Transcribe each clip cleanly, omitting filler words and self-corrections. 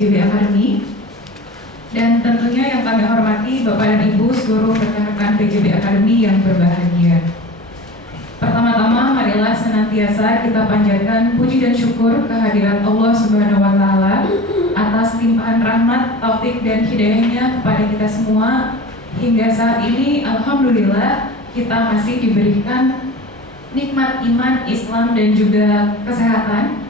PJB Academy. Dan tentunya yang kami hormati Bapak dan Ibu seluruh rekan-rekan PJB Academy yang berbahagia. Pertama-tama marilah senantiasa kita panjatkan puji dan syukur kehadirat Allah Subhanahu wa Ta'ala atas limpahan rahmat, taufik dan hidayahnya kepada kita semua. Hingga saat ini alhamdulillah kita masih diberikan nikmat iman, Islam dan juga kesehatan,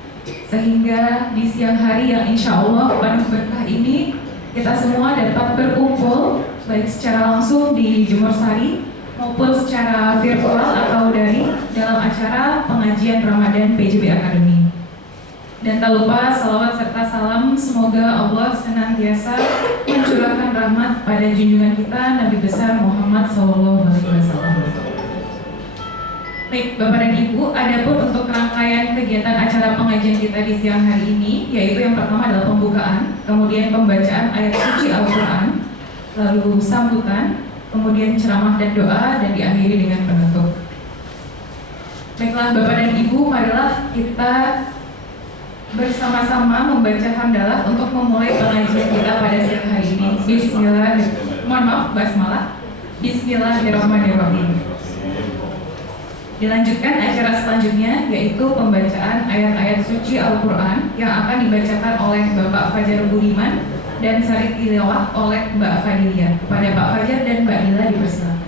sehingga di siang hari yang insya Allah penuh berkah ini kita semua dapat berkumpul baik secara langsung di Jemur Sari maupun secara virtual atau daring dalam acara pengajian Ramadan PJB Academy. Dan tak lupa salawat serta salam semoga Allah senantiasa mencurahkan rahmat pada junjungan kita Nabi besar Muhammad SAW. Baik Bapak dan Ibu, adapun untuk rangkaian kegiatan acara pengajian kita di siang hari ini, yaitu yang pertama adalah pembukaan, kemudian pembacaan ayat suci Al-Quran, lalu sambutan, kemudian ceramah dan doa, dan diakhiri dengan penutup. Baiklah Bapak dan Ibu, marilah kita bersama-sama membaca hamdalah untuk memulai pengajian kita pada siang hari ini. Bismillahirrahmanirrahim. Dilanjutkan acara selanjutnya, yaitu pembacaan ayat-ayat suci Al-Quran yang akan dibacakan oleh Bapak Fajar Budiman dan sari tilawah oleh Mbak Fadilia. Kepada Pak Fajar dan Mbak Dila dipersilakan.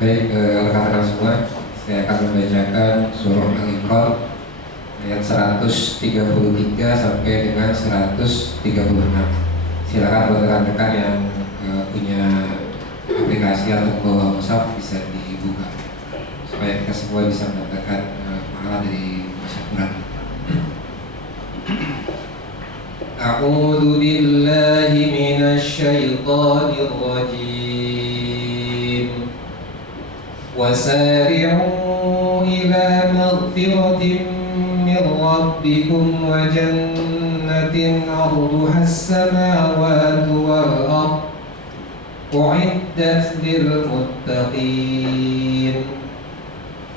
Baik, rekan-rekan semua, saya akan membacakan surah Al-Imran ayat 133 sampai dengan 136. Silakan buat rekan-rekan yang punya aplikasi atau bawa mushaf bisa dibuka supaya kita semua bisa mendapatkan pahala dari baca Quran. A'udzu billahi minasy syaithanir rajim. Wasari'u ila maghfiratin من ربكم وجنة عرضها السماوات والأرض أعدت للمتقين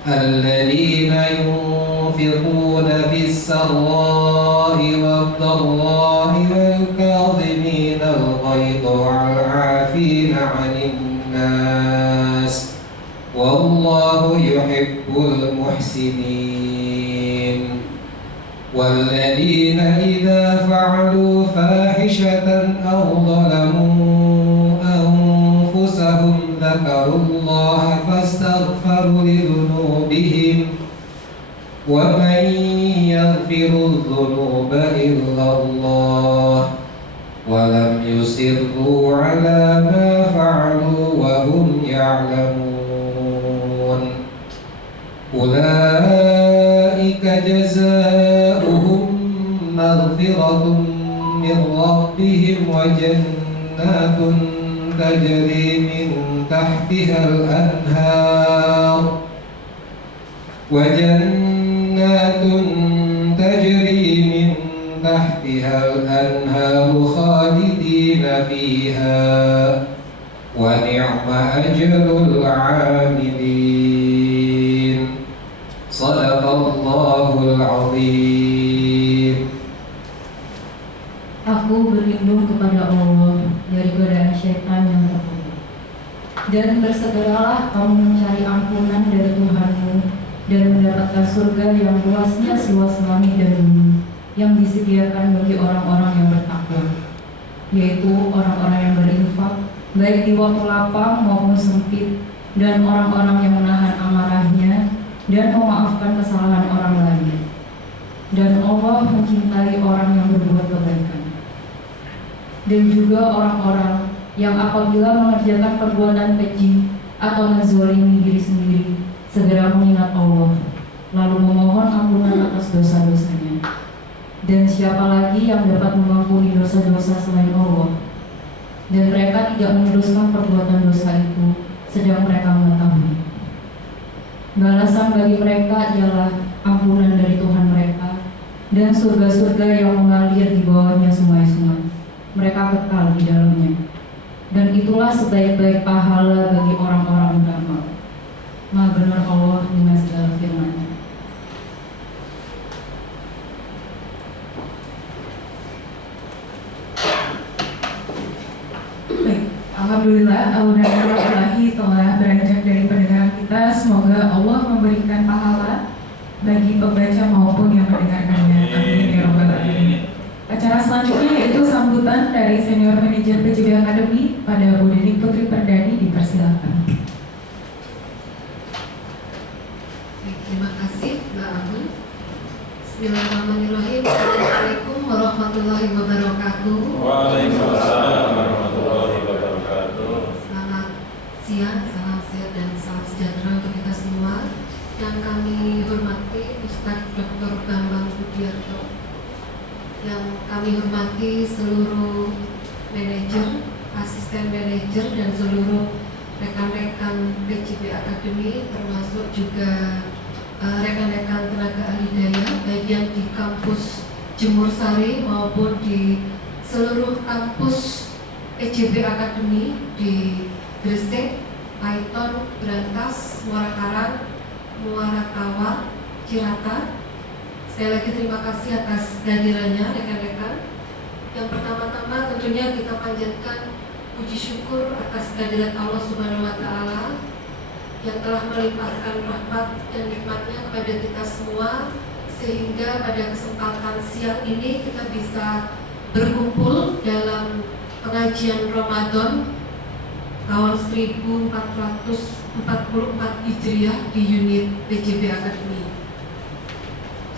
الذين ينفقون في السراء والضراء والكاظمين الغيظ والعافين عن الناس والله يحب المحسنين والذين إذا فعلوا فاحشة أو ظلموا أنفسهم ذكروا الله فاستغفروا لذنوبهم ومن يغفر الذنوب إلا الله ولم يصروا على ما فعلوا وهم يعلمون أولئك جزاؤهم مغفرة من ربهم وجنات تجري من تحتها الأنهار خالدين فيها ونعم أجر العاملين صدق الله العظيم. Aku berlindung kepada Allah dari godaan syaitan yang terkutuk. Dan bersegeralah kamu mencari ampunan dari Tuhanmu dan mendapatkan surga yang luasnya seluas langit dan bumi, yang disediakan bagi orang-orang yang bertakwa, yaitu orang-orang yang berinfak baik di waktu lapang maupun sempit, dan orang-orang yang menahan amarahnya dan memaafkan kesalahan orang lain. Dan Allah mencintai orang yang berbuat kebaikan. Dan juga orang-orang yang apabila mengerjakan perbuatan keji atau menzalimi diri sendiri, segera mengingat Allah, lalu memohon ampunan atas dosa-dosanya. Dan siapa lagi yang dapat mengampuni dosa-dosa selain Allah? Dan mereka tidak meneruskan perbuatan dosa itu, sedang mereka mengetahui. Balasan bagi mereka ialah ampunan dari Tuhan mereka dan surga-surga yang mengalir di bawahnya sungai-sungai. Mereka kekal di dalamnya. dan itulah sebaik-baik pahala bagi orang-orang beramal. Maha benar Allah dengan segala firman-Nya. Baik, Alhamdulillah, Allah dan rahmat Ilahi telah beranjak dari pendengaran kita. Semoga Allah memberikan pahala bagi pembaca maupun yang mendengarkannya. Amin ya Rabbal Alamin. Acara selanjutnya yaitu sambutan dari Senior Manager PJB Academy pada Bu Denik Putri Perdani, dipersilakan. Terima kasih Mbak Agun. Bismillahirrahmanirrahim. Assalamualaikum warahmatullahi wabarakatuh. Waalaikumsalam warahmatullahi wabarakatuh. Selamat siang, salam sehat dan salam sejahtera untuk kita semua. Yang kami hormati Ustadz Dr. Bambang Budiarto, yang kami hormati seluruh manajer, asisten manajer dan seluruh rekan-rekan PJB Academy, termasuk juga rekan-rekan tenaga ahli daya, baik yang di kampus Jemur Sari maupun di seluruh kampus PJB Academy di Gresik, Paiton, Brantas, Muara Karang, Muara Tawar, Cirata. Sekali lagi terima kasih atas kehadirannya rekan-rekan. Yang pertama-tama tentunya kita panjatkan puji syukur atas kehadiran Allah Subhanahu wa Ta'ala yang telah melimpahkan rahmat dan nikmatnya kepada kita semua, sehingga pada kesempatan siang ini kita bisa berkumpul dalam pengajian Ramadan tahun 1444 Hijriah di unit PJB Academy.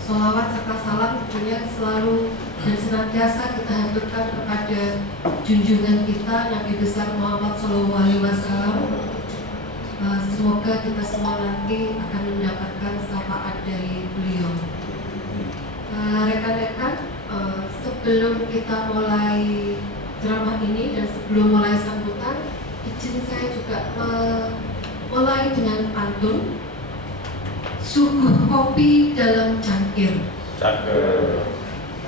Sholawat serta salam tentunya selalu dan senantiasa kita haturkan kepada junjungan kita Nabi besar Muhammad SAW. Semoga kita semua nanti akan mendapatkan syafaat dari beliau. Rekan-rekan, sebelum kita mulai ceramah ini dan sebelum mulai sambutan, izin saya juga mulai dengan pantun. Suguh kopi dalam cangkir,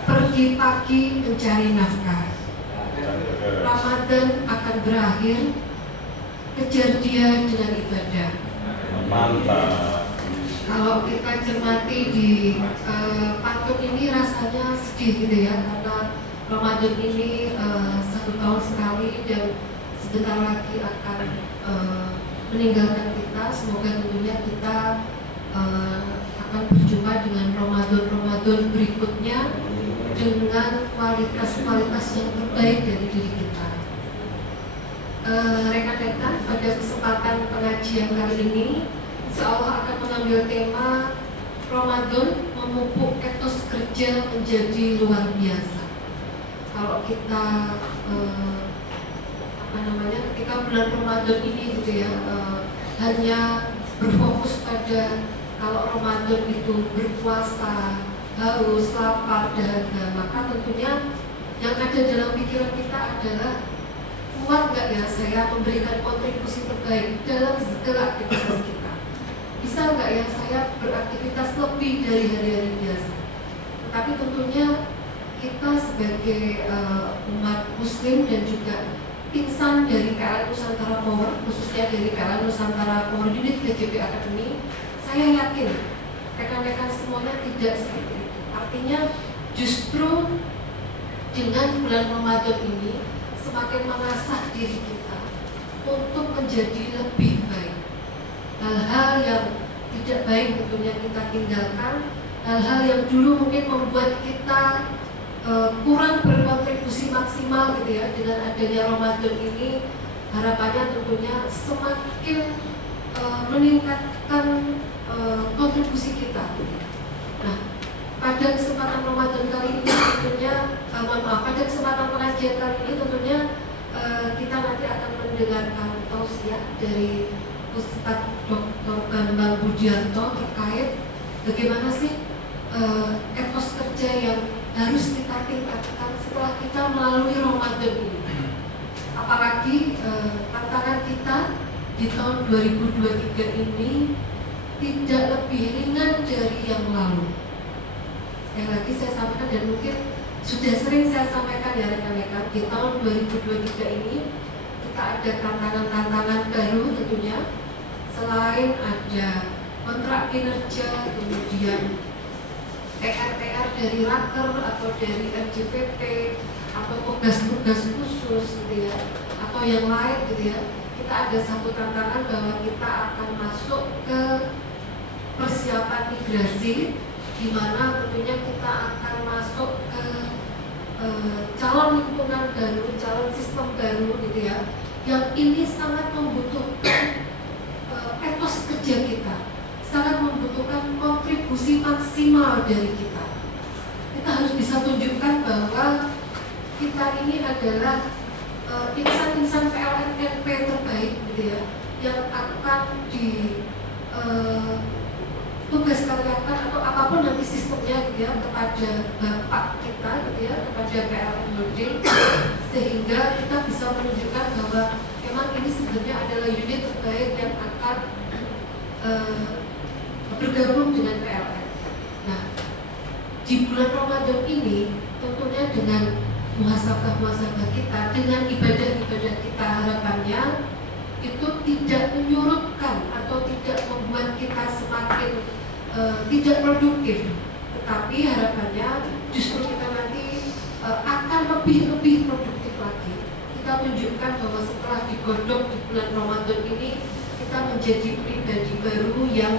pergi pagi mencari nafkah. Ramadan akan berakhir, kejar dia dengan ibadah. Mantap. Kalau kita cermati di pantun ini rasanya sedih gitu ya, karena Ramadan ini 1 tahun sekali dan sebentar lagi akan meninggalkan kita. Semoga tentunya kita akan berjumpa dengan Ramadan berikutnya dengan kualitas-kualitas yang terbaik dari diri kita. Rekan-rekan, pada kesempatan pengajian kali ini insya Allah akan mengambil tema Ramadan memupuk etos kerja menjadi luar biasa. Kalau kita ketika bulan Ramadan ini gitu ya, hanya berfokus pada kalau Ramadan itu berpuasa, haus, lapar, dahaga, maka tentunya yang ada dalam pikiran kita adalah kuat nggak ya saya memberikan kontribusi terbaik dalam segala aktivitas kita. Bisa nggak ya saya beraktivitas lebih dari hari-hari biasa. Tetapi tentunya kita sebagai umat muslim dan juga insan dari PLN Nusantara Power, khususnya dari PLN Nusantara Power Unit PJB Academy, saya yakin rekan-rekan semuanya tidak seperti itu. Artinya justru dengan bulan Ramadan ini semakin mengasah diri kita untuk menjadi lebih baik. Hal-hal yang tidak baik tentunya kita tinggalkan, hal-hal yang dulu mungkin membuat kita kurang berkontribusi maksimal gitu ya. Dengan adanya Ramadan ini harapannya tentunya semakin meningkatkan kontribusi kita. Nah, pada kesempatan Ramadan kali ini tentunya pada kesempatan pengajian kali ini tentunya kita nanti akan mendengarkan tausiah dari Ustadz Dr. Bambang Budiarto terkait bagaimana sih etos kerja yang harus kita tingkatkan setelah kita melalui Ramadan ini. Apalagi tantangan kita di tahun 2023 ini tidak lebih ringan dari yang lalu. Sekali lagi saya sampaikan dan mungkin sudah sering saya sampaikan ya rekan-rekan, di tahun 2023 ini kita ada tantangan-tantangan baru tentunya. Selain ada kontrak kinerja, kemudian TR-TR dari Raker atau dari RJPP atau tugas-tugas khusus gitu ya, atau yang lain gitu ya, kita ada satu tantangan bahwa kita akan masuk ke persiapan migrasi, di mana tentunya kita akan masuk ke calon lingkungan baru, calon sistem baru gitu ya, yang ini sangat membutuhkan etos kerja kita, sangat membutuhkan kontribusi maksimal dari kita. Kita harus bisa tunjukkan bahwa kita ini adalah insan-insan PLN-NP terbaik gitu ya, yang akan tugas karyakan atau apapun nanti sistemnya gitu ya, kepada bapak kita gitu ya, kepada PLN Holding, sehingga kita bisa menunjukkan bahwa memang ini sebenarnya adalah unit terbaik yang akan bergabung dengan PLN. Nah, di bulan Ramadan ini tentunya dengan muhasabah kita, dengan ibadah-ibadah kita, harapannya itu tidak menyurutkan atau tidak membuat kita semakin tidak produktif, tetapi harapannya justru kita nanti akan lebih produktif lagi. Kita tunjukkan bahwa setelah digodok di bulan Ramadan ini, kita menjadi pribadi baru yang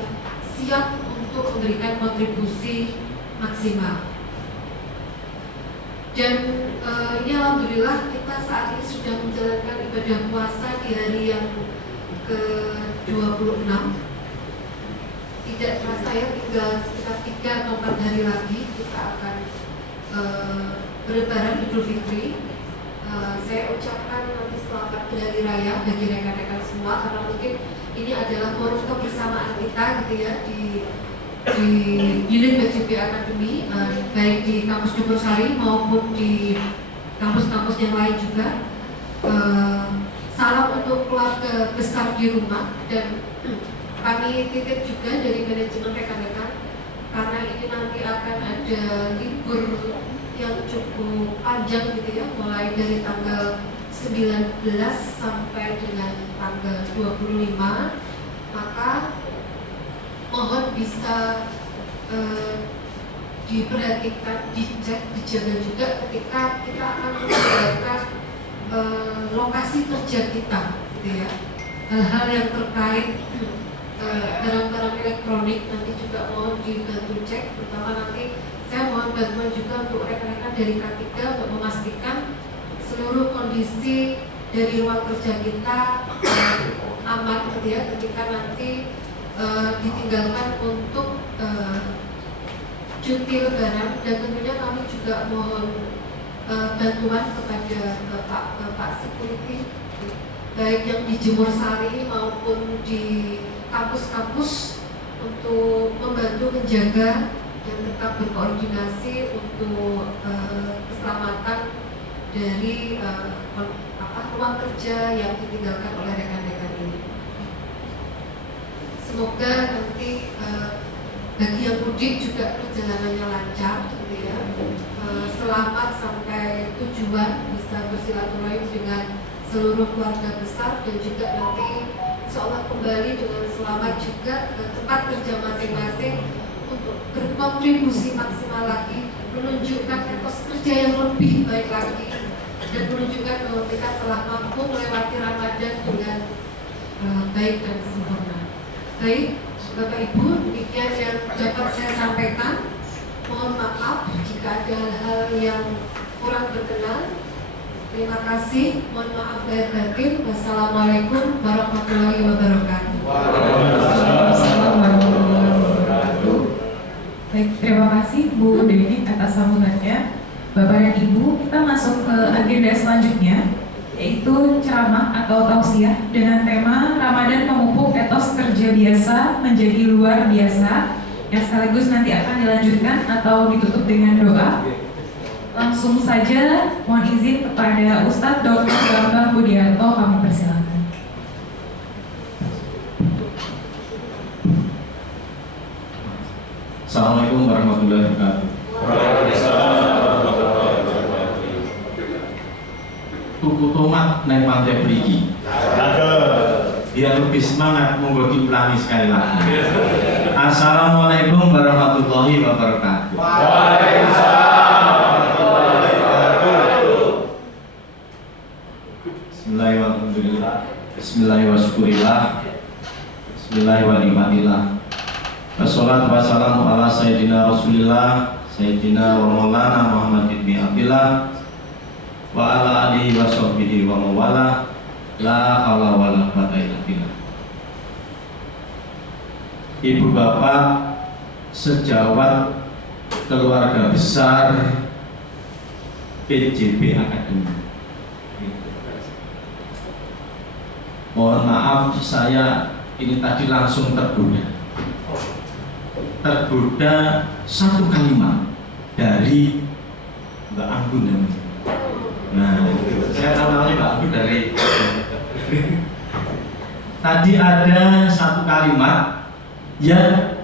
siap untuk memberikan kontribusi maksimal. Dan ini alhamdulillah kita saat ini sudah menjalankan ibadah puasa di hari yang ke-26. Tidak terasa ya, tinggal sekitar 3 atau 4 hari lagi kita akan berlebaran Idul Fitri. Saya ucapkan nanti selamat berhari raya bagi rekan-rekan semua, karena mungkin ini adalah forum kebersamaan kita gitu ya, di unit BCP Academy, baik di kampus Dukursari maupun di kampus-kampus yang lain juga. Salam untuk keluarga besar di rumah, dan kami titip juga dari manajemen rekan-rekan, karena ini nanti akan ada libur yang cukup panjang gitu ya, mulai dari tanggal 19 sampai dengan tanggal 25, maka mohon bisa diperhatikan, dicek, dijaga juga ketika kita akan menjalankan lokasi kerja kita gitu ya. Hal-hal yang terkait barang-barang elektronik nanti juga mohon dibantu cek, terutama nanti saya mohon bantuan juga untuk rekan-rekan dari K3 untuk memastikan seluruh kondisi dari ruang kerja kita aman gitu ya, ketika nanti ditinggalkan untuk cuti lebaran. Dan tentunya kami juga mohon bantuan kepada Bapak security, baik yang di Jemur Sari maupun di kampus-kampus, untuk membantu menjaga dan tetap berkoordinasi untuk keselamatan dari ruang kerja yang ditinggalkan oleh rekan-rekan ini. Semoga nanti bagi yang mudik juga perjalanannya lancar gitu ya, selamat sampai tujuan, bisa bersilaturahim dengan seluruh keluarga besar, dan juga nanti seolah kembali dengan selamat juga ke tempat kerja masing-masing untuk berkontribusi maksimal lagi, menunjukkan etos kerja yang lebih baik lagi, dan menunjukkan bahwa kita telah mampu melewati Ramadan dengan baik dan sempurna. Baik, Bapak Ibu, demikian yang dapat saya sampaikan. Mohon maaf jika ada hal yang kurang berkenan. Terima kasih, mohon maaf lahir batin. Wassalamualaikum warahmatullahi wabarakatuh. Waalaikumsalam warahmatullahi wabarakatuh. Baik, terima kasih Bu Dewi atas sambutannya. Bapak dan Ibu, kita masuk ke agenda selanjutnya, yaitu ceramah atau tausiah dengan tema Ramadan memupuk etos kerja biasa menjadi luar biasa, yang sekaligus nanti akan dilanjutkan atau ditutup dengan doa. Langsung saja mohon izin kepada Ustadz Dr. Bambang Budiarto, kami persilakan. Assalamualaikum warahmatullahi wabarakatuh. Waalaikumsalam warahmatullahi wabarakatuh. Tuku toma hormat neng pantai Perigi. Biar lebih semangat, monggo diulangi sekali lagi. Assalamualaikum warahmatullahi wabarakatuh. Bismillahirrahmanirrahim. Bismillahirrahmanirrahim. Wassalatu wassalamu ala sayyidina Rasulillah Sayyidina wa maulana Muhammad ibn Abdillah wa ala alihi wa sahbihi wa mawala la hawla wa la quwwata illa billah. Ibu bapak sejawat keluarga besar PJB Academy, mohon maaf saya ini tadi langsung tergoda satu kalimat dari Mbak Anggun. Nah, saya kenalnya Mbak Anggun dari tadi ada satu kalimat yang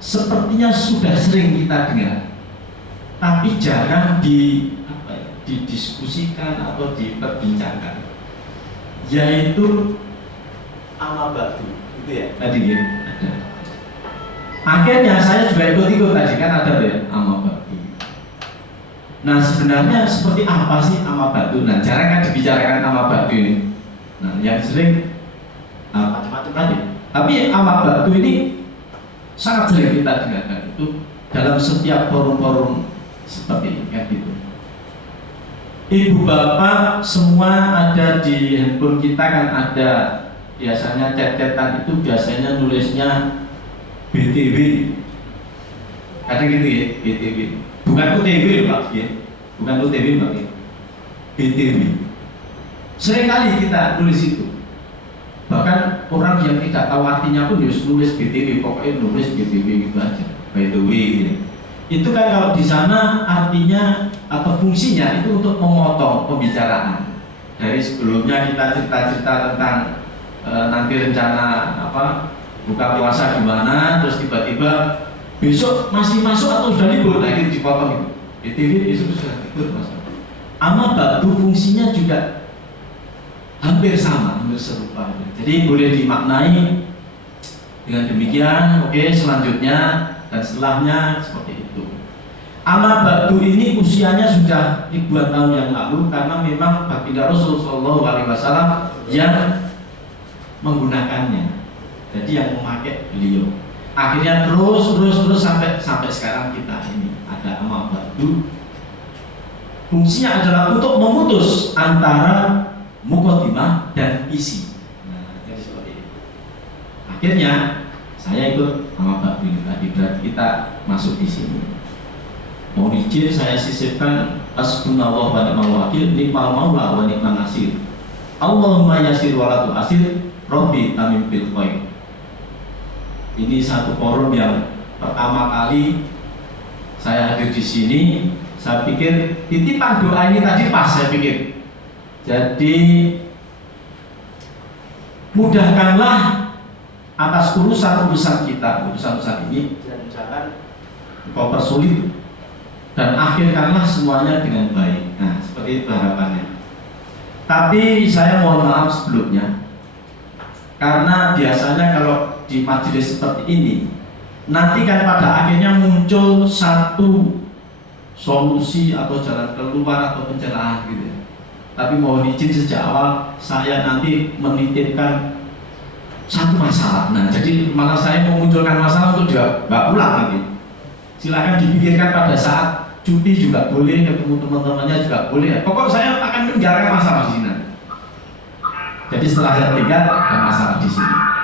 sepertinya sudah sering kita dengar, tapi jarang didiskusikan atau diperbincangkan, yaitu ama batu, itu ya tadi ya ada. Akhirnya saya juga ikut tadi kan ada ya ama batu. Nah sebenarnya seperti apa sih ama batu? Nah jarang kan dibicarakan ama batu ini. Nah yang sering macam-macam tadi. Tapi ama batu ini sangat sering kita dengarkan itu dalam setiap forum-forum seperti ini kan gitu. Ibu bapak semua ada di handphone kita kan ada biasanya chat-chatan itu biasanya nulisnya BTW. Kadang gitu ya, BTW. Bukan UTW Pak ya. Bukan UTW Pak ya. BTW. Seringkali kita nulis itu. Bahkan orang yang tidak tahu artinya pun nulis BTW, pokoknya nulis BTW gitu aja. By the way gitu. Itu kan kalau di sana artinya atau fungsinya itu untuk memotong pembicaraan. Dari sebelumnya kita cerita-cerita tentang nanti rencana buka puasa gimana, terus tiba-tiba besok masih masuk atau sudah libur, nah itu dipotong itu. BTW besok sudah libur Mas. Ama batu fungsinya juga hampir sama, hampir serupa. Jadi boleh dimaknai dengan demikian. Oke, selanjutnya dan setelahnya seperti itu. Ama batu ini usianya sudah ribuan tahun yang lalu karena memang baginda Rasulullah SAW yang menggunakannya. Jadi yang memakai beliau. Akhirnya terus sampai sekarang kita ini ada ama batu. Fungsinya adalah untuk memutus antara muqaddimah dan isi. Nah, jadi seperti itu. Akhirnya saya ikut ama batu ini tadi, berarti kita masuk di sini. Mohon izin saya sisipkan hasbunallahu wa ni'mal wakil, ni'mal maula wa ni'mal nasir. Allahumma yasir wa la tu'asir, Rabbi tamim bil khair. Ini satu forum yang pertama kali saya hadir di sini. Saya pikir titipan doa ini tadi pas, saya pikir. Jadi mudahkanlah atas urusan kita, urusan ini, jangan kau persulit, dan akhirkanlah semuanya dengan baik. Nah, seperti itu harapannya. Tapi saya mohon maaf sebelumnya, karena biasanya kalau di majelis seperti ini, nanti kan pada akhirnya muncul satu solusi atau jalan keluar atau pencerahan gitu. Tapi mohon izin sejak awal saya nanti menitipkan satu masalah. Nah, jadi malah saya memunculkan masalah untuk dia nggak pulang nanti. Silakan dipikirkan pada saat cuti juga boleh, ketemu teman-temannya juga boleh. Pokok saya akan menjalankan masalah di sini. Jadi setelah saya tinggal ada masalah di sini.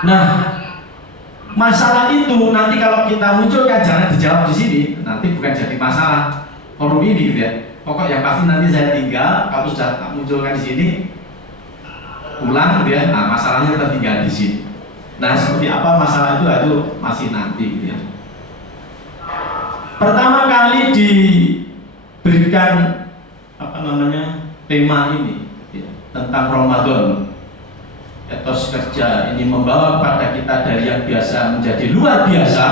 Nah, masalah itu nanti kalau kita munculkan jangan dijawab di sini, nanti bukan jadi masalah forum ini gitu ya. Pokok yang pasti nanti saya tinggal, kalau sudah munculkan di sini, pulang gitu ya. Nah, masalahnya tertinggal di sini. Nah, seperti apa masalah itu masih nanti gitu ya. Pertama kali diberikan tema ini ya, tentang Ramadan. Etos kerja ini membawa pada kita dari yang biasa menjadi luar biasa.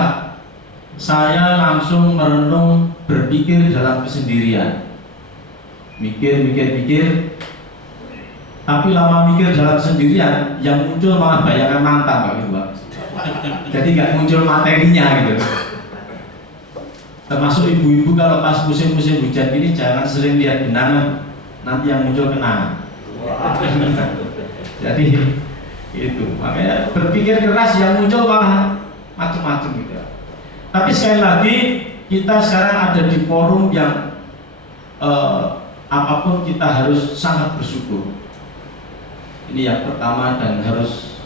Saya langsung merenung, berpikir dalam kesendirian. mikir. Tapi lama mikir dalam sendirian, yang muncul malah bayangan mantan Pak gitu Pak. Jadi nggak muncul materinya gitu. Termasuk ibu-ibu kalau pas musim-musim hujan ini jangan sering lihat genangan, nanti yang muncul kenangan. Jadi itu makanya berpikir keras, yang muncul malah macam-macam gitu. Tapi sekali lagi kita sekarang ada di forum yang apapun kita harus sangat bersyukur. Ini yang pertama dan harus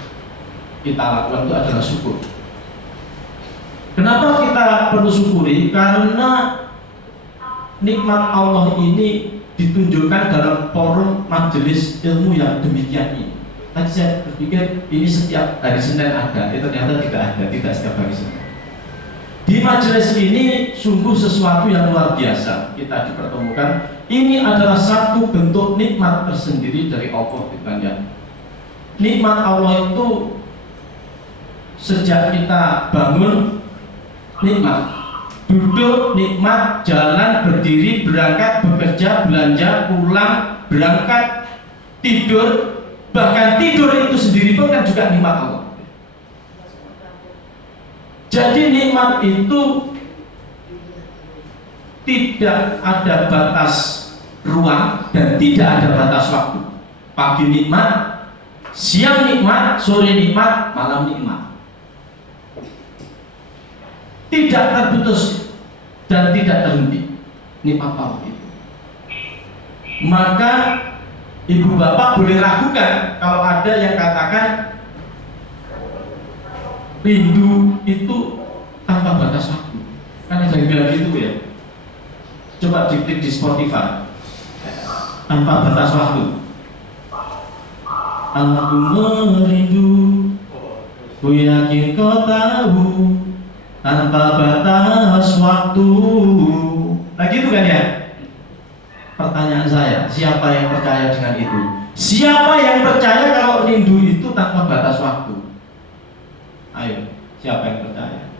kita lakukan itu adalah syukur. Kenapa kita perlu syukuri? Karena nikmat Allah ini ditunjukkan dalam forum majelis ilmu yang demikian ini. Tadi saya berpikir ini setiap hari Senin ada, ternyata tidak ada, tidak setiap hari Senin. Di majelis ini sungguh sesuatu yang luar biasa kita dipertemukan. Ini adalah satu bentuk nikmat tersendiri dari Allah, ya. Nikmat Allah itu sejak kita bangun nikmat, duduk nikmat, jalan, berdiri, berangkat, bekerja, belanja, pulang, berangkat, tidur, bahkan tidur itu sendiri pun kan juga nikmat Allah. Jadi nikmat itu tidak ada batas ruang dan tidak ada batas waktu. Pagi nikmat, siang nikmat, sore nikmat, malam nikmat. Tidak terputus dan tidak terhenti nikmat Allah itu. Maka ibu bapak boleh ragukan kalau ada yang katakan rindu itu tanpa batas waktu. Kan ada yang bilang gitu ya. Coba diklik di Spotify, tanpa batas waktu. Aku merindu, ku yakin kau tahu, tanpa batas waktu. Nah gitu kan ya. Pertanyaan saya, siapa yang percaya dengan itu? Siapa yang percaya kalau rindu itu tanpa batas waktu? Ayo, siapa yang percaya?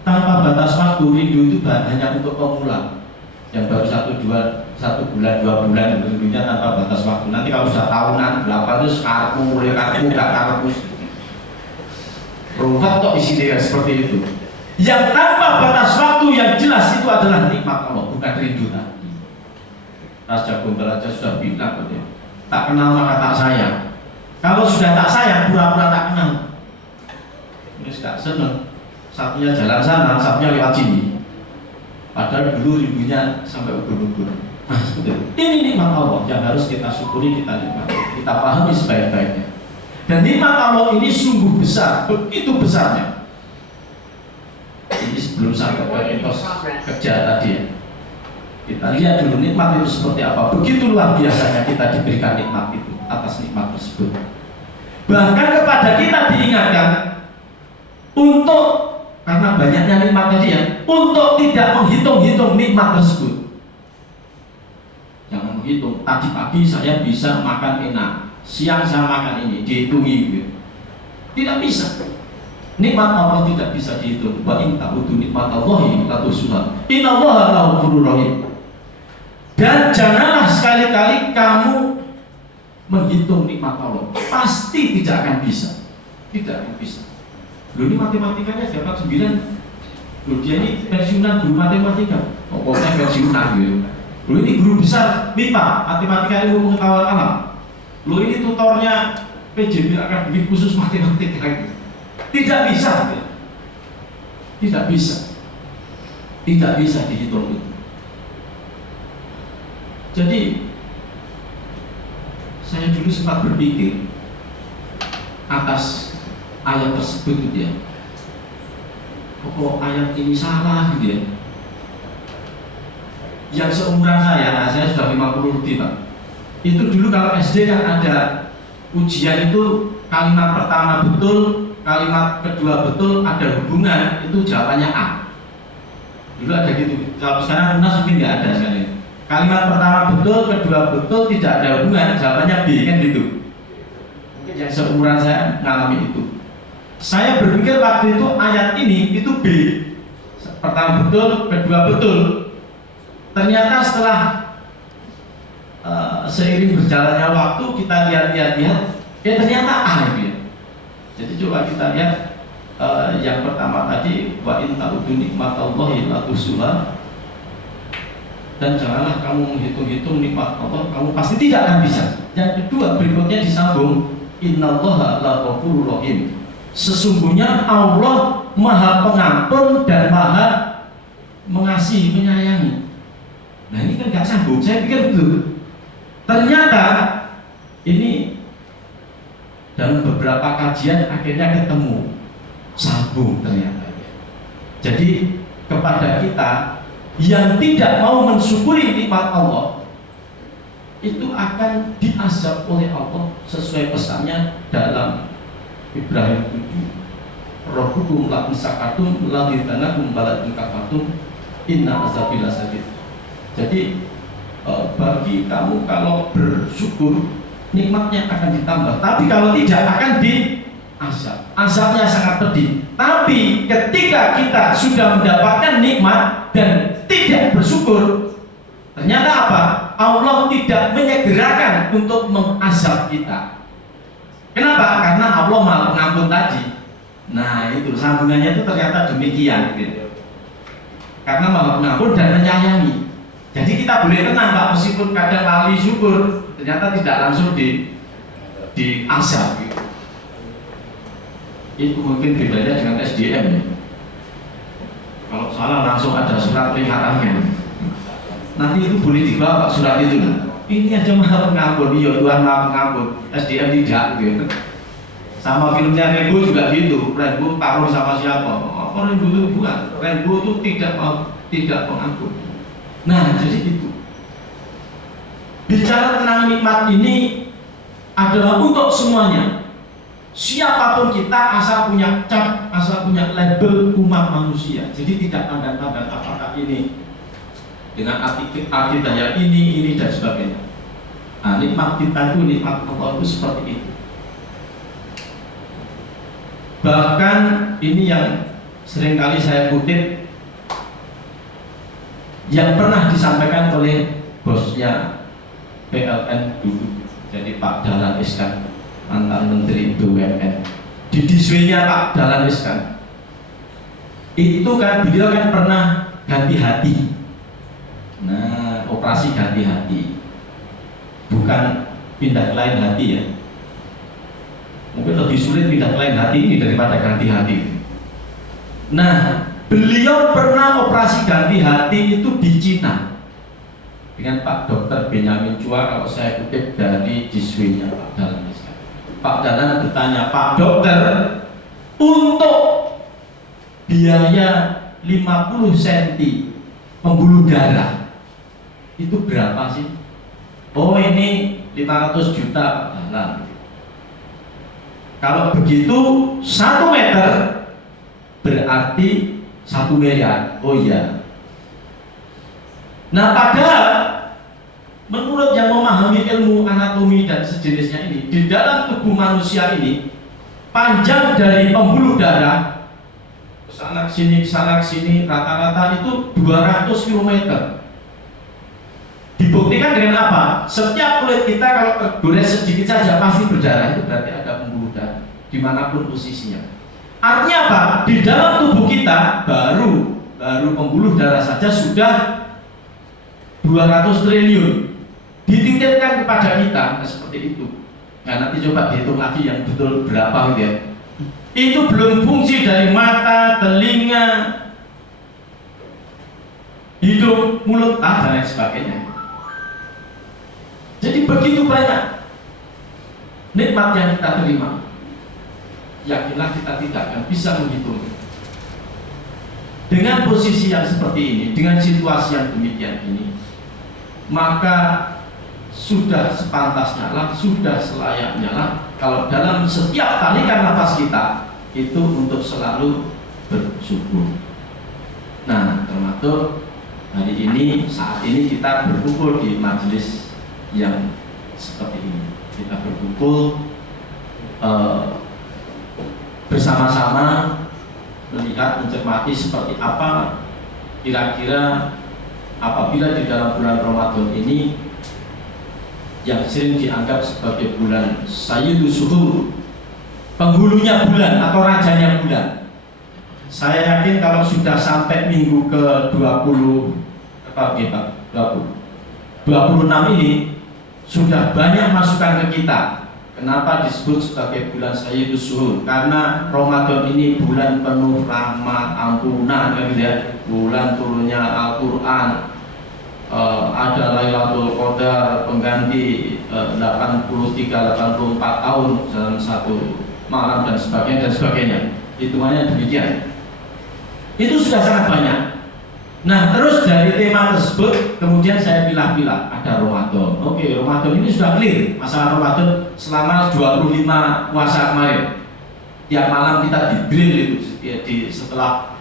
Tanpa batas waktu, rindu itu hanya untuk pemula yang baru 1 bulan, 2 bulan, rindunya tanpa batas waktu. Nanti kalau sudah tahunan, berapa terus karpu, mulai karpu, gak karpu. Rumah kok isinya seperti itu. Yang tanpa batas waktu yang jelas itu adalah nikmat Allah, bukan rindu tadi. Raja Kuntalaja sudah bilang, tak kenal maka tak sayang. Kalau sudah tak sayang, pura-pura tak kenal. Ini gak seneng. Satunya jalan sana, satunya lewat sini. Padahal dulu rindunya sampai ubur-ubur. Nah, ini nikmat Allah yang harus kita syukuri, kita nikmati, kita pahami sebaik-baiknya. Dan nikmat Allah ini sungguh besar, begitu besarnya. Ini sebelum sampai ke etos kerja tadi ya. Kita lihat dulu nikmat itu seperti apa. Begitu luar biasanya kita diberikan nikmat itu, atas nikmat tersebut. Bahkan kepada kita diingatkan untuk, karena banyaknya nikmat tadi ya, untuk tidak menghitung-hitung nikmat tersebut. Jangan menghitung, tadi pagi saya bisa makan enak, siang saya makan ini, dihitungi gitu. Tidak bisa. Nikmat Allah tidak bisa dihitung. Wa in ta'udu nikmatallahi la tuhsuha. Innallaha laghafurur rahim. Dan janganlah sekali-kali kamu menghitung nikmat Allah. Pasti tidak akan bisa. Tidak akan bisa. Loh ini matematikanya dapat 9. Loh dia ini pensiunan guru matematika. Pokoknya pensiunan gitu. Loh ini guru besar MIPA, matematika ilmu pengetahuan alam. Loh ini tutornya PJB akademik khusus matematika gitu. Tidak bisa, tidak bisa, tidak bisa dihitung itu. Jadi saya dulu sempat berpikir atas ayat tersebut gitu ya. Kok ayat ini salah gitu ya? Yang seumuran saya sudah 50 lebih Pak. Itu dulu kalau SD kan ada ujian itu kalimat pertama betul, kalimat kedua betul, ada hubungan, itu jawabannya A. Dulu ada gitu. Kalau sekarang lunas mungkin nggak ada sekali. Kalimat pertama betul, kedua betul, tidak ada hubungan, jawabannya B kan gitu. Mungkin yang seumuran saya mengalami itu. Saya berpikir waktu itu ayat ini itu B. Pertama betul, kedua betul. Ternyata setelah seiring berjalannya waktu kita lihat, ternyata aneh ya. Jadi coba kita lihat yang pertama tadi, wa in ta'udzu nikmatallahi la tuhsuha. Dan janganlah kamu menghitung-hitung nikmat Allah, kamu pasti tidak akan bisa. Yang kedua, berikutnya disambung, innallaha laghafurur rahim. Sesungguhnya Allah Maha Pengampun dan Maha Mengasihi, menyayangi. Nah ini kan nggak sambung, saya pikir betul. Ternyata ini dalam beberapa kajian akhirnya ketemu sambung ternyata. Jadi kepada kita yang tidak mau mensyukuri nikmat Allah itu akan diazab oleh Allah sesuai pesannya dalam Ibrahim 7. Rabbukum la insakatum la yidanakum bala inkafatum inna azabil sadid. Jadi bagi kamu kalau bersyukur nikmatnya akan ditambah, tapi kalau tidak akan diazab. Azabnya sangat pedih. Tapi ketika kita sudah mendapatkan nikmat dan tidak bersyukur, ternyata apa? Allah tidak menyegerakan untuk mengazab kita. Kenapa? Karena Allah Maha Pengampun tadi. Nah itu sambungannya itu ternyata demikian gitu. Karena Maha Pengampun dan menyayangi. Jadi kita boleh tenang Pak, meskipun kadang lali syukur, ternyata tidak langsung diazab gitu. Itu mungkin bedanya dengan SDM ya. Kalau salah langsung ada surat peringatannya. Nanti itu boleh dibawa Pak surat itu. Ini aja Maha Pengampun, iya Tuhan Maha Pengampun. SDM tidak gitu. Sama filmnya Rembo juga gitu. Rembo taruh sama siapa? Apa Rembo itu bukan? Rembo itu tidak pengampun. Nah jadi itu. Bicara tentang nikmat ini adalah untuk semuanya. Siapapun kita asal punya cap, asal punya label umat manusia. Jadi tidak pandang-pandang apakah ini dengan arti daya ini dan sebagainya. Nah, nikmat kita itu nikmat Allah itu seperti itu. Bahkan ini yang seringkali saya kutip, yang pernah disampaikan oleh bosnya PLN dulu, jadi Pak Dahlan Iskan, mantan Menteri BUMN. Di diswenya Pak Dahlan Iskan itu kan beliau kan pernah ganti hati. Nah, operasi ganti hati, bukan pindah ke lain hati ya. Mungkin lebih sulit pindah ke lain hati ini daripada ganti hati. Nah, beliau pernah operasi ganti hati itu di Cina dengan Pak Dr. Benyamin Chua, kalau saya kutip dari diswenya Pak Dahlan. Pak Dahlan bertanya, Pak Dokter, untuk biaya 50 cm pembuluh darah itu berapa sih? Oh ini 500 juta Pak Dahlan. Kalau begitu 1 meter berarti 1 miliar. Oh iya. Nah padahal menurut yang memahami ilmu anatomi dan sejenisnya ini, di dalam tubuh manusia ini panjang dari pembuluh darah kesana sini rata-rata itu 200 km. Dibuktikan dengan apa? Setiap kulit kita kalau tergores sedikit saja pasti berdarah, itu berarti ada pembuluh darah dimanapun posisinya. Artinya apa? Di dalam tubuh kita baru pembuluh darah saja sudah 200 triliun dititipkan kepada kita, nah, seperti itu. Nah nanti coba dihitung lagi yang betul berapa gitu ya. Itu belum fungsi dari mata, telinga, hidung, mulut, dan lain sebagainya. Jadi begitu banyak nikmat yang kita terima. Yakinlah kita tidak akan bisa menghitung. Dengan posisi yang seperti ini, dengan situasi yang demikian ini, maka sudah sepantasnya lah, sudah selayaknya lah kalau dalam setiap tarikan nafas kita itu untuk selalu bersyukur. Nah, termasuk hari ini, saat ini kita berkumpul di majelis yang seperti ini. Kita berkumpul bersama-sama melihat, mencermati seperti apa kira-kira apabila di dalam bulan Ramadan ini yang sering dianggap sebagai bulan Sayyidus Syuhur, penghulunya bulan atau rajanya bulan. Saya yakin kalau sudah sampai minggu ke-26 ini sudah banyak masukan ke kita. Kenapa disebut sebagai bulan Sayyidus Syuhur? Karena Ramadan ini bulan penuh rahmat, ampunan, gitu ya. Bulan turunnya Al-Quran, ada Lailatul Qadar pengganti 83-84 tahun dalam satu malam dan sebagainya. Hitungannya demikian. Itu sudah sangat banyak. Nah, terus dari tema tersebut kemudian saya pilah-pilah, ada Ramadan. Oke, Ramadan ini sudah clear. Masalah Ramadan selama 25 puasa kemarin. Tiap malam kita di-drill itu setelah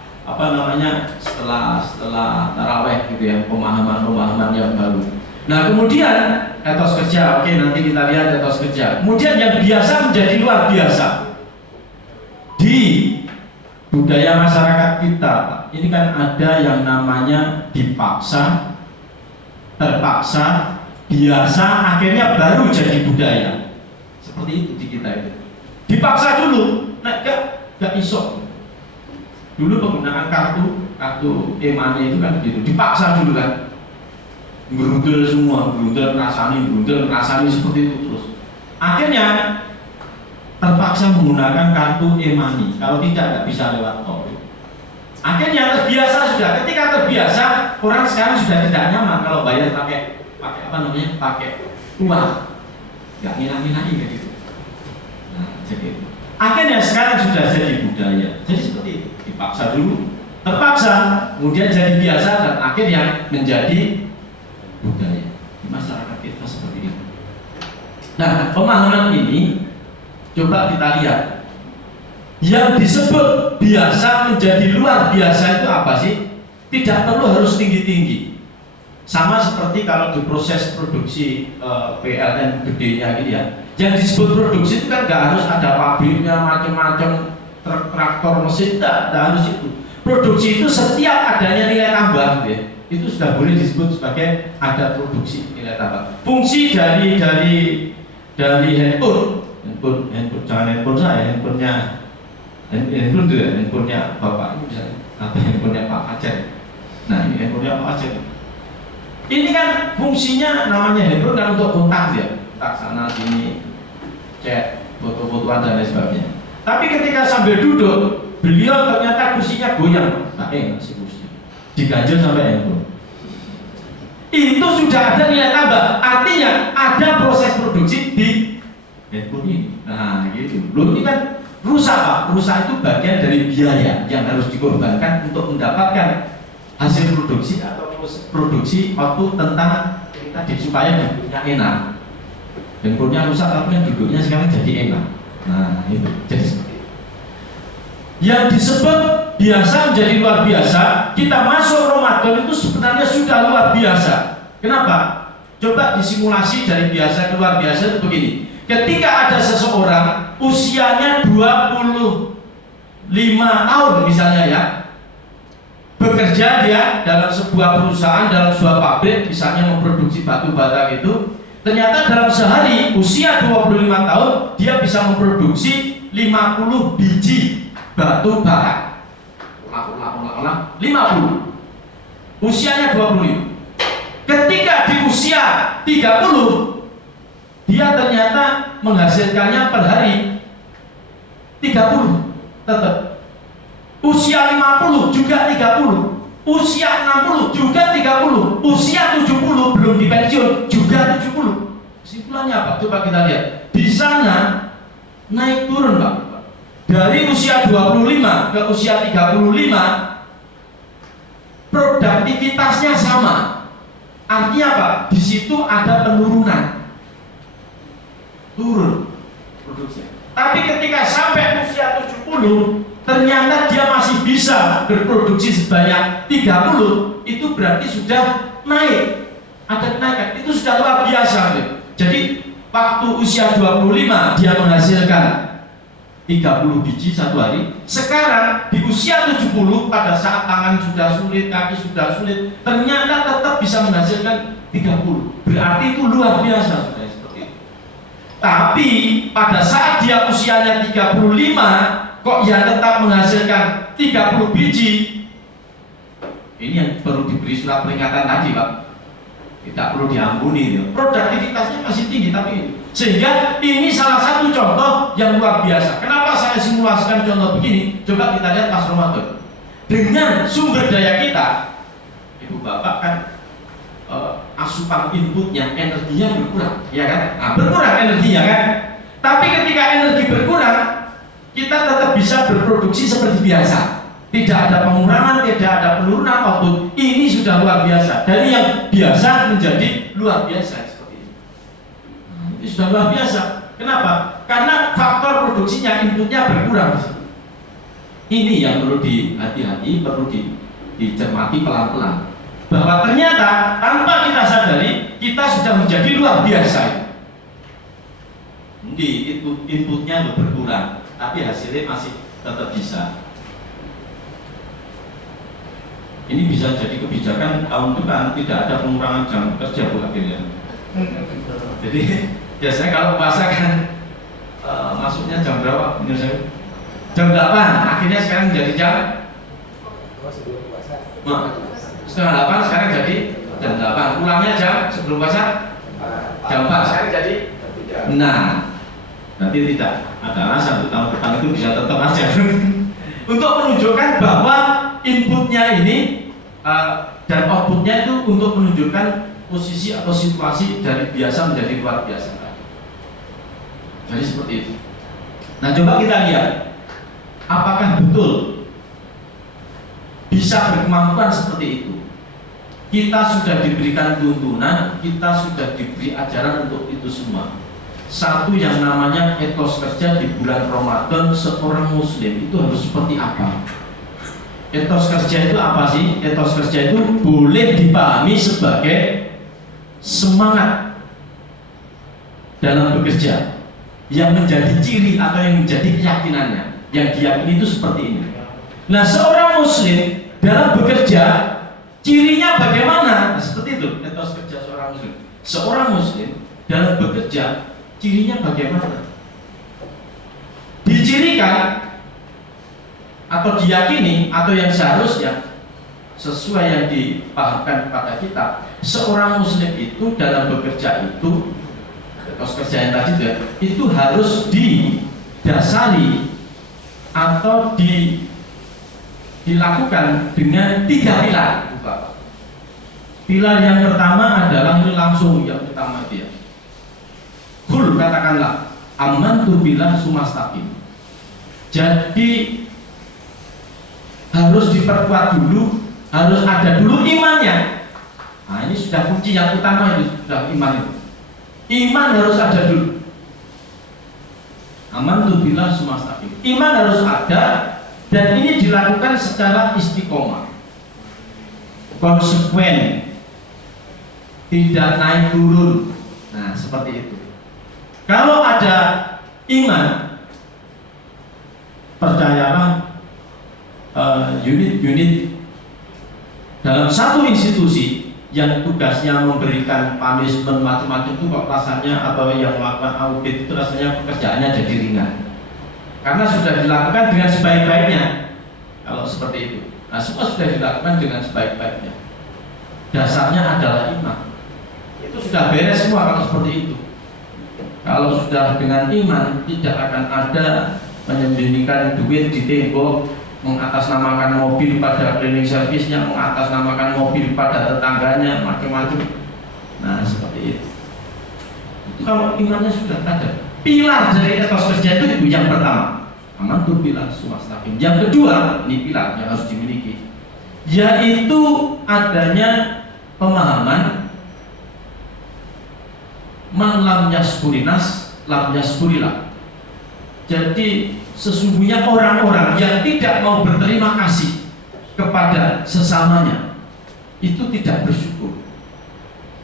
setelah taraweh gitu ya, pemahaman yang baru. Nah, kemudian etos kerja. Oke, nanti kita lihat etos kerja. Kemudian yang biasa menjadi luar biasa. Di budaya masyarakat kita ini kan ada yang namanya dipaksa, terpaksa, biasa, akhirnya baru jadi budaya. Seperti itu di kita itu. Dipaksa dulu, nah gak iso. Dulu penggunaan kartu e-money itu kan begitu, dipaksa dulu kan. Berundel semua, berundel ngerasani seperti itu terus. Akhirnya terpaksa menggunakan kartu e-money. Kalau tidak bisa lewat tol. Akhirnya terbiasa sudah. Ketika terbiasa, orang sekarang sudah tidak nyaman kalau bayar pakai uang. Nggak ngilang-ngilangi kayak gitu. Nah, jadi akhirnya sekarang sudah jadi budaya. Jadi seperti itu. Dipaksa dulu, terpaksa, kemudian jadi biasa dan akhirnya menjadi budaya. Di masyarakat kita seperti itu. Nah, pemahaman ini coba kita lihat. Yang disebut biasa menjadi luar biasa itu apa sih? Tidak perlu harus tinggi-tinggi. Sama seperti kalau di proses produksi PLN gedenya gitu ya. Yang disebut produksi itu kan nggak harus ada pabriknya macam-macam, traktor, mesin, tidak harus itu. Produksi itu setiap adanya nilai tambah gitu ya. Itu sudah boleh disebut sebagai ada produksi nilai tambah. Fungsi dari handphone, jangan handphone saya, handphonenya Bapak ini bisa, atau handphonenya Pak Aceh. Nah, ini handphonenya Pak Aceh. Ini kan fungsinya namanya handphone kan untuk kontak ya, kontak sana sini, chat, foto-fotoan dan lain sebagainya. Tapi ketika sambil duduk, beliau ternyata kursinya goyang, si kursi, diganjel sampai handphone. Itu sudah ada nilai tambah, artinya ada proses produksi di handphone ini. Nah, gitu. Loh, ini kan rusak Pak. Rusak itu bagian dari biaya yang harus dikorbankan untuk mendapatkan hasil produksi atau produksi waktu tentang tadi supaya duduknya enak. Handphonenya rusak tapi yang duduknya sekarang jadi enak. Nah, itu jadi seperti itu. Yang disebut biasa menjadi luar biasa, kita masuk Ramadan itu sebenarnya sudah luar biasa. Kenapa? Coba disimulasi dari biasa ke luar biasa itu begini. Ketika ada seseorang usianya 25 tahun misalnya ya, bekerja dia dalam sebuah perusahaan, dalam sebuah pabrik misalnya memproduksi batu bata gitu, ternyata dalam sehari usia 25 tahun dia bisa memproduksi 50 biji batu bara. 50. Usianya 25. Ketika di usia 30 dia ternyata menghasilkannya per hari 30 tetap. Usia 50 juga 30. Usia 60 juga 30. Usia 70 belum dipensiun juga 70. Kesimpulannya apa? Coba kita lihat. Di sana naik turun Pak. Dari usia 25 ke usia 35 produktivitasnya sama. Artinya apa? Di situ ada penurunan. Turun produksi. Tapi ketika sampai usia 70 ternyata dia masih bisa berproduksi sebanyak 30, itu berarti sudah naik. Ada kenaikan, itu sudah luar biasa. Jadi waktu usia 25 dia menghasilkan 30 biji satu hari. Sekarang di usia 70, pada saat tangan sudah sulit, kaki sudah sulit, ternyata tetap bisa menghasilkan 30. Berarti itu luar biasa sudah seperti itu. Tapi pada saat dia usianya 35, kok ya tetap menghasilkan 30 biji. Ini yang perlu diberi surat peringatan tadi, Pak. Tidak perlu diampuni. Produktivitasnya masih tinggi, tapi sehingga ini salah satu contoh yang luar biasa. Kenapa saya simulasikan contoh begini? Coba kita lihat pas Ramadan. Dengan sumber daya kita, Ibu Bapak kan asupan inputnya, energinya berkurang, ya kan? Nah, berkurang energinya kan? Tapi ketika energi berkurang, kita tetap bisa berproduksi seperti biasa. Tidak ada pengurangan, tidak ada penurunan output. Ini sudah luar biasa. Dari yang biasa menjadi luar biasa seperti ini. Ini sudah luar biasa. Kenapa? Karena faktor produksinya, inputnya berkurang. Ini yang perlu dihati-hati, perlu dicermati pelan-pelan. Bahwa ternyata tanpa kita sadari, kita sudah menjadi luar biasa. Ini inputnya berkurang, tapi hasilnya masih tetap bisa. Ini bisa jadi kebijakan tahun depan, tidak ada pengurangan jam kerja, Bu akhirnya. Jadi biasanya kalau puasa kan masuknya jam berapa? Jam 8, akhirnya sekarang jadi jam setengah 8, sekarang jadi jam 8. Pulangnya jam sebelum puasa jam 4, sekarang jadi. Nah, nanti tidak ada alasan untuk tahun depan itu bisa tetap aja. Untuk menunjukkan bahwa inputnya ini dan outputnya itu untuk menunjukkan posisi atau situasi dari biasa menjadi luar biasa. Jadi seperti itu. Nah, coba kita lihat apakah betul bisa berkemampuan seperti itu. Kita sudah diberikan tuntunan, kita sudah diberi ajaran untuk itu semua. Satu yang namanya etos kerja di bulan Ramadan seorang muslim itu harus seperti apa? Etos kerja itu apa sih? Etos kerja itu boleh dipahami sebagai semangat dalam bekerja yang menjadi ciri atau yang menjadi keyakinannya, yang diyakini itu seperti ini. Nah, seorang muslim dalam bekerja cirinya bagaimana? Nah, seperti itu etos kerja seorang muslim. Seorang muslim dalam bekerja cirinya bagaimana? Dicirikan atau diyakini atau yang seharusnya sesuai yang dipahamkan kepada kita, seorang muslim itu dalam bekerja itu etos kerja yang tadi itu harus didasari atau dilakukan dengan 3 pilar. Pilar yang pertama adalah ini langsung yang utama dia. Kul, katakanlah amantu billah sumastaqim. Jadi harus diperkuat dulu, harus ada dulu imannya. Nah, ini sudah kunci yang utama, itu sudah iman itu. Iman harus ada dulu. Amantu billah sumastaqim. Iman harus ada, dan ini dilakukan secara istiqomah, konsekuen, tidak naik turun. Nah, seperti itu. Kalau ada iman, percayalah unit-unit dalam satu institusi yang tugasnya memberikan punishment macam-macam itu kok rasanya, atau yang melakukan audit itu rasanya pekerjaannya jadi ringan karena sudah dilakukan dengan sebaik-baiknya. Kalau seperti itu, nah semua sudah dilakukan dengan sebaik-baiknya. Dasarnya adalah iman. Itu sudah beres semua kalau seperti itu. Kalau sudah dengan iman, tidak akan ada menyembunyikan duit di tembok, mengatasnamakan mobil pada cleaning service-nya, mengatasnamakan mobil pada tetangganya, macam-macam. Nah, seperti itu. Itu kalau imannya sudah ada. Pilar dari etos kerja itu yang pertama, amantu billah sumastaqim. Yang kedua, ini pilar yang harus dimiliki, yaitu adanya pemahaman man lam yasburinas lam yasburillah. Jadi sesungguhnya orang-orang yang tidak mau berterima kasih kepada sesamanya itu tidak bersyukur.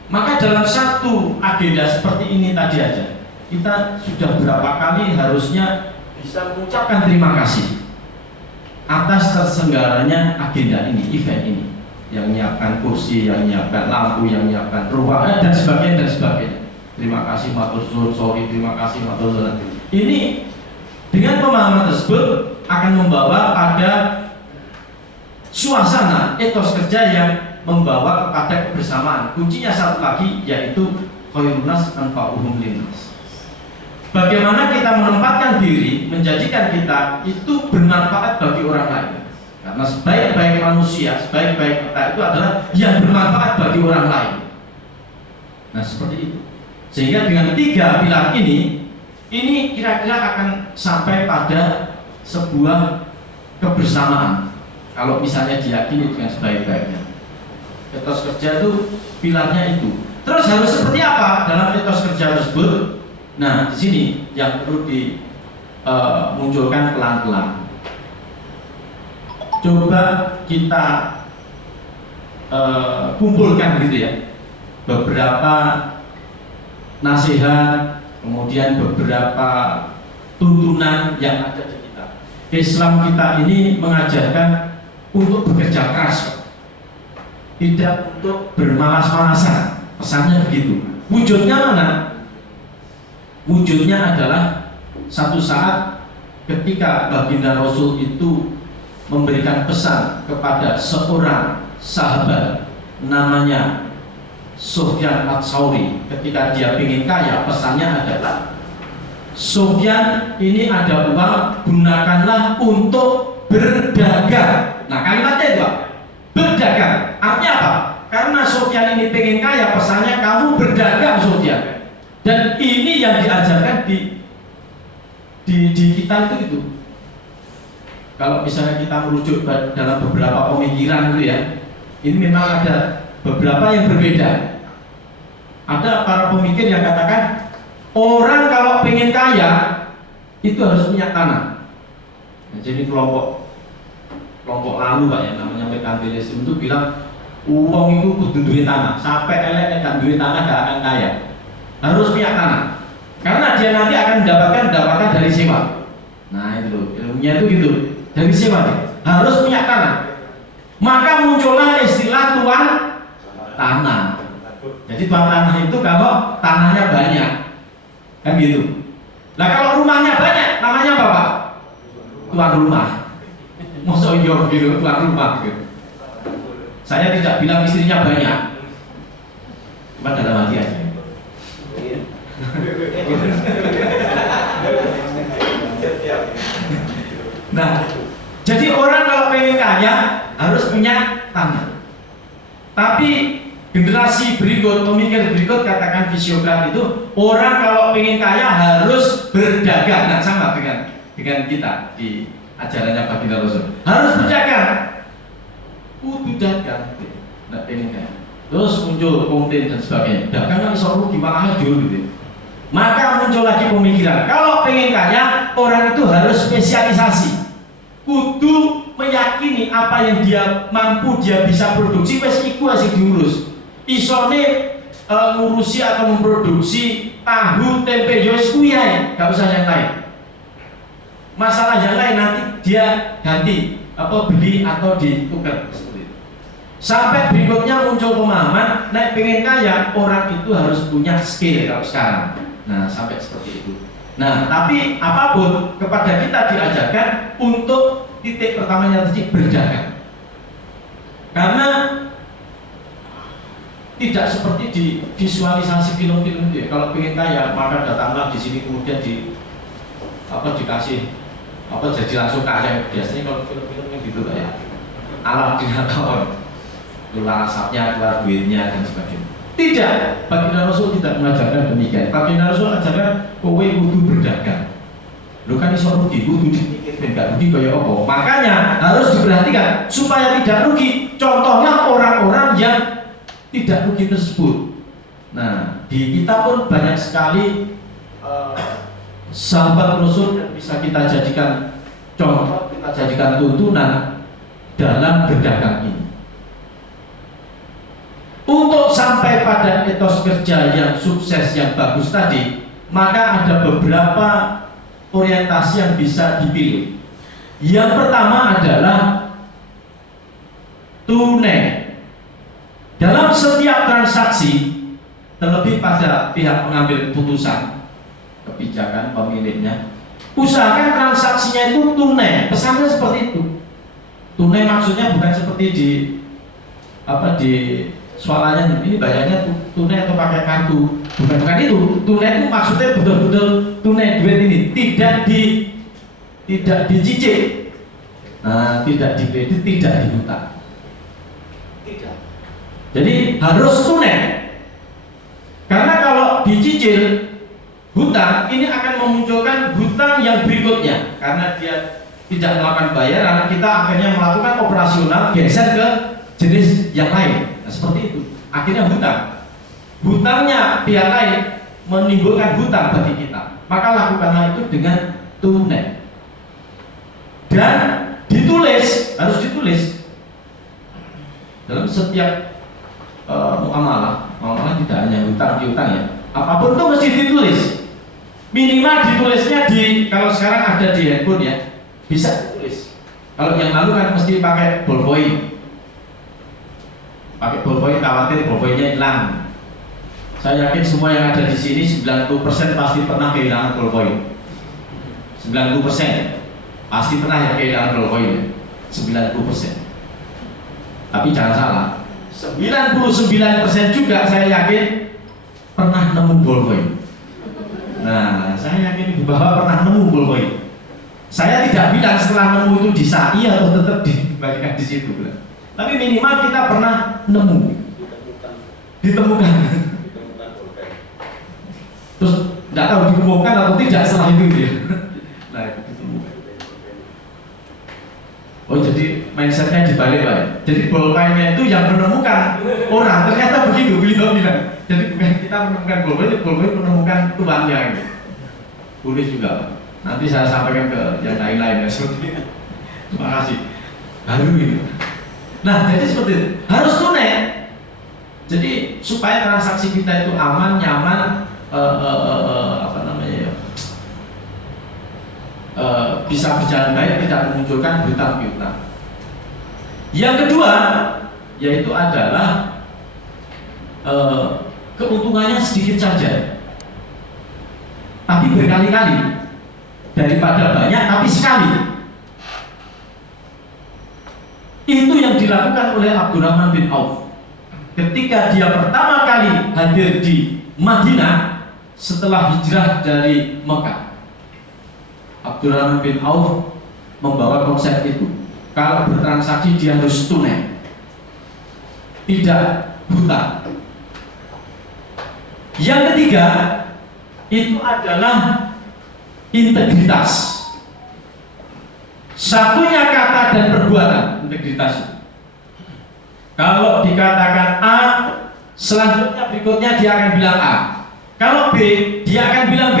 Maka dalam satu agenda seperti ini tadi aja, kita sudah berapa kali harusnya bisa mengucapkan terima kasih atas terselenggaranya agenda ini, event ini, yang menyiapkan kursi, yang menyiapkan lampu, yang menyiapkan ruangan dan sebagainya dan sebagainya. Terima kasih matur suwun, sorry, terima kasih matur suwun. Ini dengan pemahaman tersebut akan membawa pada suasana etos kerja yang membawa kepada kebersamaan. Kuncinya satu lagi, yaitu khairun nas anfa'uhum linnas. Bagaimana kita menempatkan diri, menjadikan kita itu bermanfaat bagi orang lain. Karena sebaik-baik manusia, sebaik-baik kita itu adalah yang bermanfaat bagi orang lain. Nah, seperti itu. Sehingga dengan 3 pilar ini kira-kira akan sampai pada sebuah kebersamaan. Kalau misalnya diyakini dengan sebaik-baiknya. Etos kerja itu pilarnya itu. Terus harus seperti apa dalam etos kerja tersebut? Nah, di sini yang perlu dimunculkan pelan-pelan. Coba kita kumpulkan gitu ya, beberapa nasihat, kemudian beberapa tuntunan yang ada di kita. Islam kita ini mengajarkan untuk bekerja keras, tidak untuk bermalas-malasan. Pesannya begitu. Wujudnya mana? Wujudnya adalah satu saat ketika baginda Rasul itu memberikan pesan kepada seorang sahabat namanya Sufyan Ats-Tsauri. Ketika dia ingin kaya, pesannya adalah, Sufyan, ini ada uang, gunakanlah untuk berdagang. Nah, kalimatnya itu berdagang. Artinya apa? Karena Sufyan ini pengen kaya, pesannya kamu berdagang, Sufyan. Dan ini yang diajarkan di kita itu. Kalau misalnya kita merujuk dalam beberapa pemikiran itu ya, ini memang ada beberapa yang berbeda. Ada para pemikir yang katakan orang kalau pengen kaya itu harus punya tanah. Nah, jadi kelompok lalu Pak yang namanya merkantilisme itu bilang uang itu kudu duwe tanah, sampai elek gak duwe tanah gak akan kaya. Harus punya tanah. Karena dia nanti akan mendapatkan dari sewa. Nah, itu loh, ilmunya itu gitu. Dari sewa dia. Harus punya tanah. Maka muncullah istilah tuan tanah. Jadi tuan tanah itu kalau tanahnya banyak. Kan gitu. Nah, kalau rumahnya banyak, namanya apa, Pak? Tuan rumah. Masa iya gitu, tuan rumah gitu. Saya tidak bilang istrinya banyak. Cuma dalam hati aja. Nah, jadi orang kalau pengen kaya harus punya tanah. Tapi generasi berikut, pemikir berikut katakan fisiokrat itu, orang kalau pengen kaya harus berdagang. Nah, sama dengan kita di ajarannya baginda Rasul. Harus berdagang. Kudu dagang. Nah, pengen kaya. Terus muncul konten dan sebagainya. Dagang kan iso rugi malah hancur gitu. Maka muncul lagi pemikiran, kalau pengen kaya, orang itu harus spesialisasi. Kudu meyakini apa yang dia mampu, dia bisa produksi, wes iku asik diurus. Isone ngurusi atau memproduksi tahu, tempe, yos kuwi ae, gak usah yang lain. Masalah yang lain nanti dia ganti, beli atau ditukar seperti itu. Sampai berikutnya muncul pemahaman, nek pengen kaya, orang itu harus punya skill kalau sekarang. Nah, sampai seperti itu. Nah, tapi apapun kepada kita diajarkan untuk titik pertamanya tadi berdagang. Karena tidak seperti di visualisasi film-film itu ya. Kalau pengen kaya, maka datanglah di sini kemudian dikasih jadi langsung kaya. Biasanya kalau film-film yang gitu ya. Aladin atau keluar asapnya, keluar duitnya dan sebagainya. Tidak, baginda Rasul tidak mengajarkan demikian. Baginda Rasul ajarkan kowe kudu berdagang. Lu kan iso rugi, kudu dipikir ben gak rugi kaya apa. Makanya harus diperhatikan supaya tidak rugi. Contohnya orang-orang yang tidak rugi tersebut. Nah, di kita pun banyak sekali sahabat Rasul yang bisa kita jadikan contoh, kita jadikan tuntunan dalam berdagang ini. Untuk sampai pada etos kerja yang sukses, yang bagus tadi, maka ada beberapa orientasi yang bisa dipilih. Yang pertama adalah tunai. Dalam setiap transaksi, terlebih pada pihak pengambil keputusan, kebijakan pemiliknya, usahakan transaksinya itu tunai. Pesannya seperti itu. Tunai maksudnya bukan seperti di soalannya ini bayarnya tunai atau pakai kartu, bukan itu. Tunai itu maksudnya betul-betul tunai duit ini, tidak dicicil, tidak dikredit, tidak dihutang. Tidak. Jadi harus tunai. Karena kalau dicicil hutang ini akan memunculkan hutang yang berikutnya. Karena dia tidak melakukan bayaran, kita akhirnya melakukan operasional geser ke jenis yang lain. Nah, seperti itu. Akhirnya hutangnya pihak lain menimbulkan hutang bagi kita. Maka lakukanlah itu dengan tunai. Dan harus ditulis dalam setiap muamalah tidak hanya hutang piutang ya. Apapun itu mesti ditulis. Minimal ditulisnya kalau sekarang ada di handphone ya, bisa ditulis. Kalau yang lalu kan mesti pakai ballpoint. Pakai ballpoint khawatir ballpointnya hilang. Saya yakin semua yang ada di sini 90% pasti pernah kehilangan ballpoint. 90% pasti pernah ya kehilangan ballpoint. 90%. Tapi jangan salah, 99% juga saya yakin pernah nemu ballpoint. Nah, saya yakin Ibu Bapak pernah nemu ballpoint. Saya tidak bilang setelah nemu itu disai atau tetap dikembalikan di situ. Tapi minimal kita pernah nemu, ditemukan. Terus tidak tahu ditemukan atau tidak setelah itu ya. Nah, itu ditemukan. Oh, jadi mindsetnya dibalik Pak. Jadi ballpointnya itu yang menemukan orang. Ternyata begitu beliau bilang. Jadi bukan kita menemukan ballpoint menemukan tuannya. Gitu. Boleh juga Pak. Nanti saya sampaikan ke yang lain-lain ya seperti itu. Terima kasih. Baru ini. Nah, jadi seperti itu. Harus tunai. Jadi supaya transaksi kita itu aman, nyaman, bisa berjalan baik, tidak memunculkan hutang piutang. Yang kedua, yaitu adalah keuntungannya sedikit saja, tapi berkali-kali. Daripada banyak tapi sekali. Itu yang dilakukan oleh Abdurrahman bin Auf ketika dia pertama kali hadir di Madinah setelah hijrah dari Mekah. Abdurrahman bin Auf membawa konsep itu. Kalau bertransaksi dia harus tunai, tidak hutang. Yang ketiga itu adalah integritas. Satunya kata dan perbuatan, integritas. Kalau dikatakan A, selanjutnya berikutnya dia akan bilang A. Kalau B, dia akan bilang B.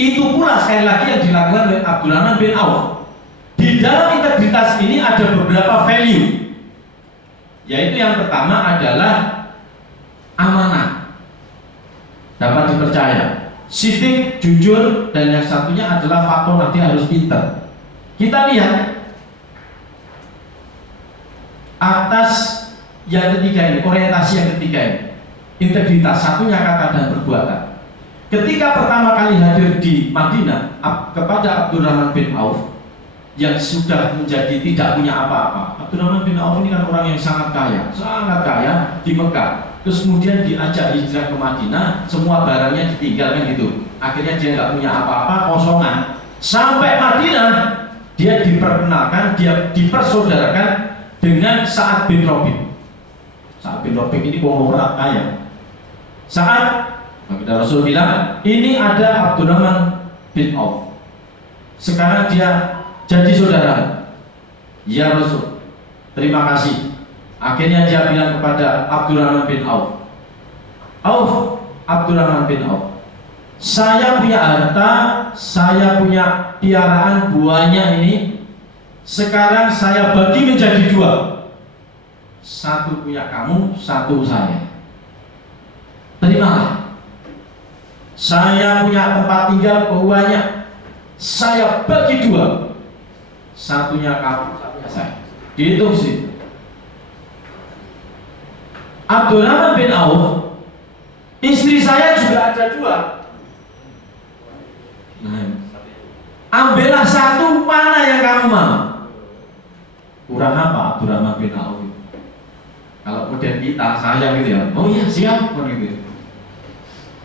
Itu pula sekali lagi yang dilakukan oleh Abdurrahman bin Auf. Di dalam integritas ini ada beberapa value. Yaitu yang pertama adalah amanah, dapat dipercaya, sidik, jujur, dan yang satunya adalah faktor nanti harus pintar. Kita lihat atas yang ketiga ini, orientasi yang ketiga ini, integritas, satunya kata dan perbuatan. Ketika pertama kali hadir di Madinah kepada Abdurrahman bin Auf yang sudah menjadi tidak punya apa-apa. Abdurrahman bin Auf ini kan orang yang sangat kaya di Mekah. Terus kemudian diajak hijrah ke Madinah, semua barangnya ditinggalkan gitu. Akhirnya dia nggak punya apa-apa, kosongan. Sampai Madinah, dia diperkenalkan, dia dipersaudarakan dengan Sa'ad bin Rabi'. Sa'ad bin Rabi' ini konglomerat kaya. Saat Rasul bilang, ini ada Abdurrahman bin Auf. Sekarang dia jadi saudara. Ya Rasul, terima kasih. Akhirnya dia bilang kepada Abdurrahman bin Auf, Abdurrahman bin Auf, saya punya harta, saya punya piaraan buahnya ini. Sekarang saya bagi menjadi dua. Satu punya kamu, satu saya. Terimalah. Saya punya tempat tinggal banyak, saya bagi 2. Satunya kamu, satunya saya. Dihitung sih. Abdurrahman bin Auf, istri saya juga ada 2. Nah, ambillah satu, mana yang kamu mau? Kurang apa Abdurrahman bin Auf? Kalau model kita, saya gitu ya, oh iya siap, gitu.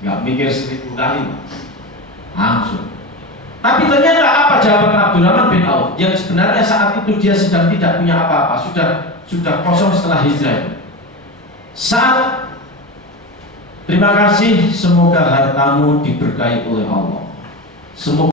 Nggak mikir 1000 kali, langsung. Tapi ternyata apa jawaban Abdurrahman bin Auf? Yang sebenarnya saat itu dia sedang tidak punya apa-apa, sudah kosong setelah hijrah. Saat terima kasih, semoga hartamu diberkahi oleh Allah. Semoga